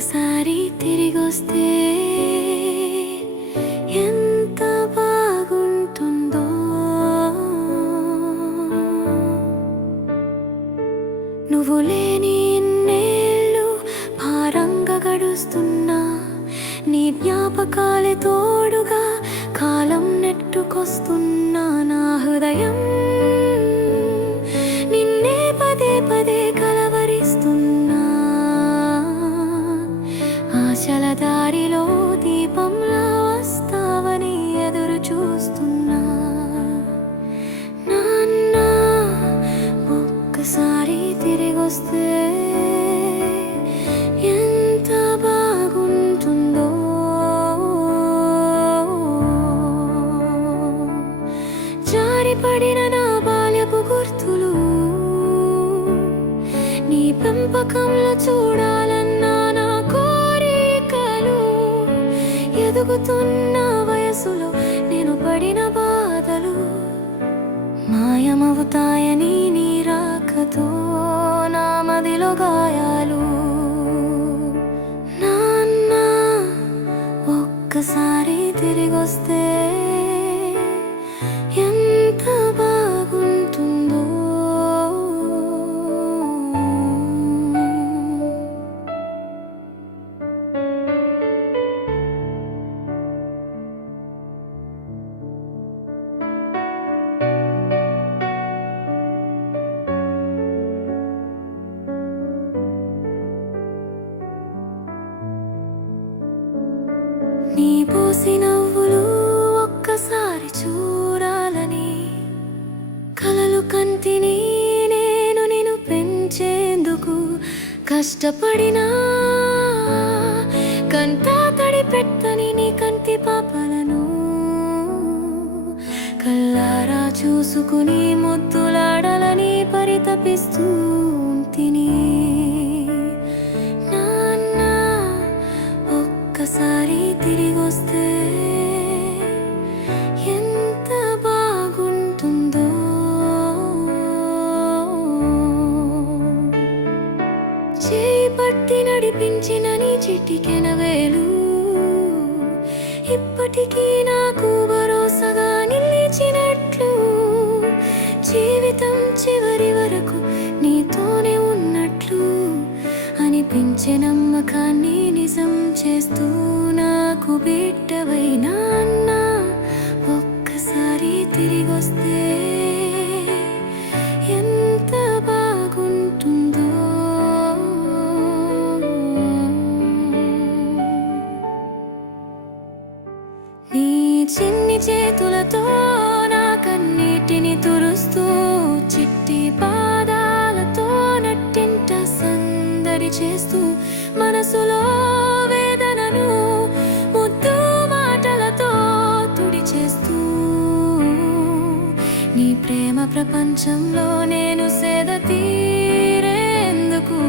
ఒక్కసారి తిరిగొస్తే ఎంత బాగుంటుందో. నువ్వు లేని ఇన్నేళ్ళు భారంగా గడుస్తున్నా నీ జ్ఞాపకాలే తోడుగా కాలం నెట్టుకొస్తున్నా నా హృదయం. నిన్నే పదే పదే రూపకంలో చూడాలన్నా నా కోరికలు ఎదుగుతున్న నీ పోసి నవ్వులు ఒక్కసారి చూడాలని. కలలు కంతిని నేను నిన్ను పెంచేందుకు కష్టపడినా. కంటా తడి పెట్టని నీ కంటి పాపలను. కల్లారా చూసుకుని ముద్దులాడాలని పరితపిస్తూ తిని చిటికెన వేలు. ఇప్పటికీ నాకు భరోసాగా నిలిచినట్లు జీవితం చివరి వరకు నీతోనే ఉన్నట్లు అనిపించే నమ్మకాన్ని నిజం చేస్తూ నాకు బిడ్డవైనా అన్న ఒక్కసారి తిరిగొస్తే చిన్ని చేతులతో నా కన్నీటిని తురుస్తూ చిట్టి పాదాలతో నట్టింట సందడి చేస్తూ మనసులో వేదనను ముద్దు మాటలతో తుడి చేస్తూ. నీ ప్రేమ ప్రపంచంలో నేను సేద తీరేందుకు